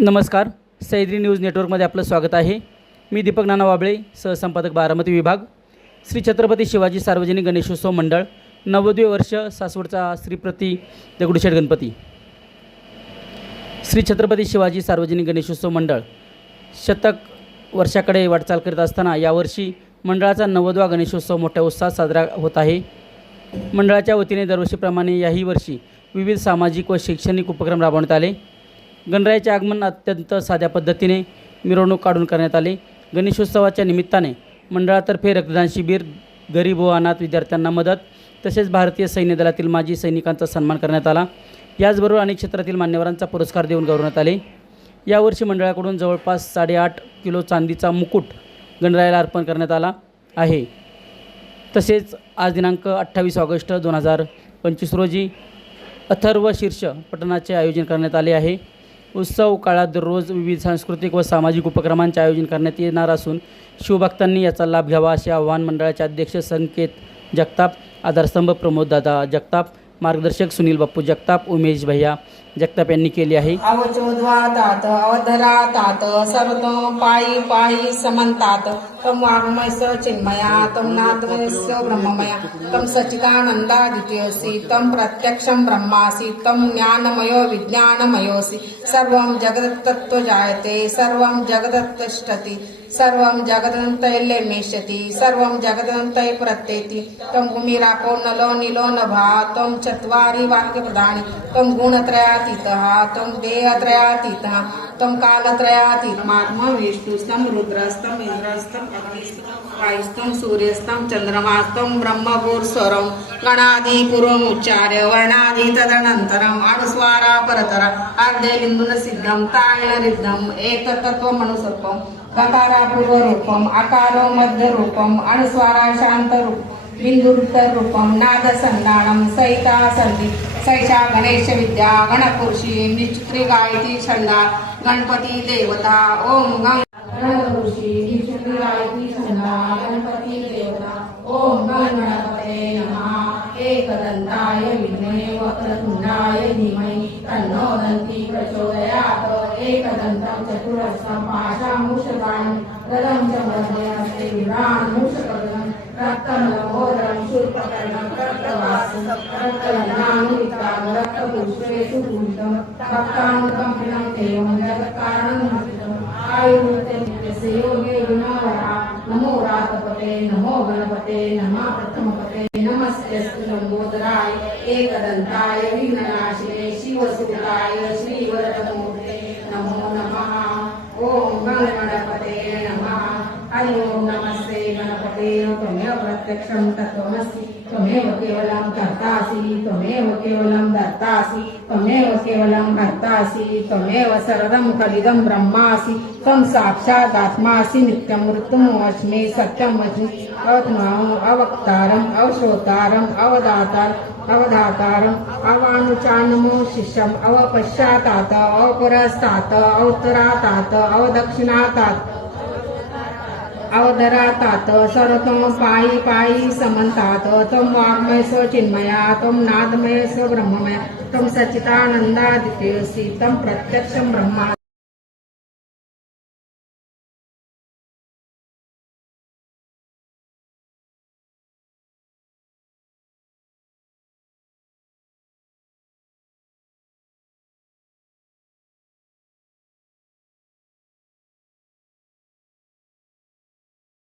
नमस्कार. सह्याद्री न्यूज नेटवर्कमध्ये आपलं स्वागत आहे. मी दीपक नाना वाबळे सहसंपादक बारामती विभाग. श्री छत्रपती शिवाजी सार्वजनिक गणेशोत्सव मंडळ नव्वदवे वर्ष सासवडचा श्रीप्रती दगडूशेठ गणपती. श्री छत्रपती शिवाजी सार्वजनिक गणेशोत्सव मंडळ शतक वर्षाकडे वाटचाल करीत असताना यावर्षी मंडळाचा नव्वदवा गणेशोत्सव मोठ्या उत्साहात साजरा होत आहे. मंडळाच्या वतीने दरवर्षीप्रमाणे याही वर्षी विविध सामाजिक व शैक्षणिक उपक्रम राबवण्यात आले. गणरायाचे आगमन अत्यंत साध्या पद्धतीने मिरवणूक काढून करण्यात आले. गणेशोत्सवाच्या निमित्ताने मंडळातर्फे रक्तदान शिबिर गरीब व अनाथ विद्यार्थ्यांना मदत तसेच भारतीय सैन्य दलातील माजी सैनिकांचा सन्मान करण्यात आला. याचबरोबर अनेक क्षेत्रातील मान्यवरांचा पुरस्कार देऊन गौरवण्यात आले. यावर्षी मंडळाकडून जवळपास साडेआठ किलो चांदीचा मुकुट गणरायाला अर्पण करण्यात आला आहे. तसेच आज दिनांक अठ्ठावीस ऑगस्ट दोन हजार पंचवीस रोजी अथर्व शीर्ष पठणाचे आयोजन करण्यात आले आहे. उत्सव काळात दररोज विविध सांस्कृतिक व सामाजिक उपक्रमांचे आयोजन करण्यात येणार असून शिवभक्तांनी याचा लाभ घ्यावा असे आवाहन मंडळाचे अध्यक्ष संकेत जगताप आधारस्तंभ प्रमोददादा जगताप मार्गदर्शक सुनील बाप्पू जगताप उमेश भैया जगताप यांनी केले आहे. अवचोद्वातात अवधरातात सर्वतो पायी पायी समन्तात. तम वाङ्मयस चिन्मया तम नादमयस्य ब्रह्ममया. तम सच्चिदानन्दादित्यसि तम प्रत्यक्षं ब्रह्मासि तम ज्ञानमयो विज्ञानमयोऽसि सर्वं जगदत्तत्व जायते सर्वं जगदत्तिष्ठति सर्वं जगदन्तैल्यमेष्यति सर्वं जगदन्तै प्रत्येति तं भूमिरापो नलो निलो नभा त्वं चत्वारि वाक्यप्रदानि तं गुणत्रयातीतः तं देहत्रयातीतः तं कालत्रयातीतमात्मा विष्णुस्तं रुद्रस्तं इन्द्रस्तं अग्निस्तं वायुस्तं सूर्यस्तं चन्द्रमास्तं ब्रह्मभूर्स्वरं गणादिपूर्वमुच्चार्य वर्णादि तदनन्तरम् अनुस्वारा परतर अर्धे बिन्दुन सिद्धं तायण रिद्धम् एकतत्त्वमनुसर्पम् गकारा पूर्वरूपम् अकारो मध्यरूपम् अनुस्वारा शान्तरूप बिन्दुरुत्तररूपं नादसन्धानं सहिता सन्ति सैषा गणेशविद्या गणपुरुषी निश्चित्री गायती गणपती देवता गण गणपुरुषी निश्चित्री गायती छन्दा गणपती देवता ओम गण गणपते नमः। एकदन्ताय विद्महे वक्रतुण्डाय धीमहि तन्नो प्रचोदयात्। एकदन्तं चतुरस्रं पाशामुषकाणि रदं च हस्ते रक्तं शूर्पकर्णं रक्तवासं रक्तपुष्पेषु देवं योगे नमो रातपते नमो. गणपते नमः प्रथमपते नमस्ते लंबोदराय एकदन्ताय विघ्ननाशिने शिवसुताय श्रीवरदमूर्ते नमो. नमः ॐ गणगणपते नमः. हरि ओं नमस्ते गणपते त्वमेव प्रत्यक्षं तत्त्वमसि त्वमेव केवलं कर्तासि त्वमेव केवलं दत्तासि त्वमेव केवलं भर्तासि त्वमेव सर्वं कलिदं ब्रह्मासि त्वं साक्षादात्मासि नित्यं मृत्युमस्मि सत्यमस्मि अवत्माम् अवक्तारम् अवश्रोतारम् अवदातार अवधातारम् अवानुचानमो शिष्यम् अवपश्चातात अवपुरस्तात् अवतरातात अवदक्षिणातात अवधरातात सर्वतो पायी पायी समन्तात त्वं वाङ्मयस चिन्मया त्वं नादमयस ब्रह्ममया त्वं सच्चिदानन्दादित्यसि तं प्रत्यक्षं ब्रह्मा।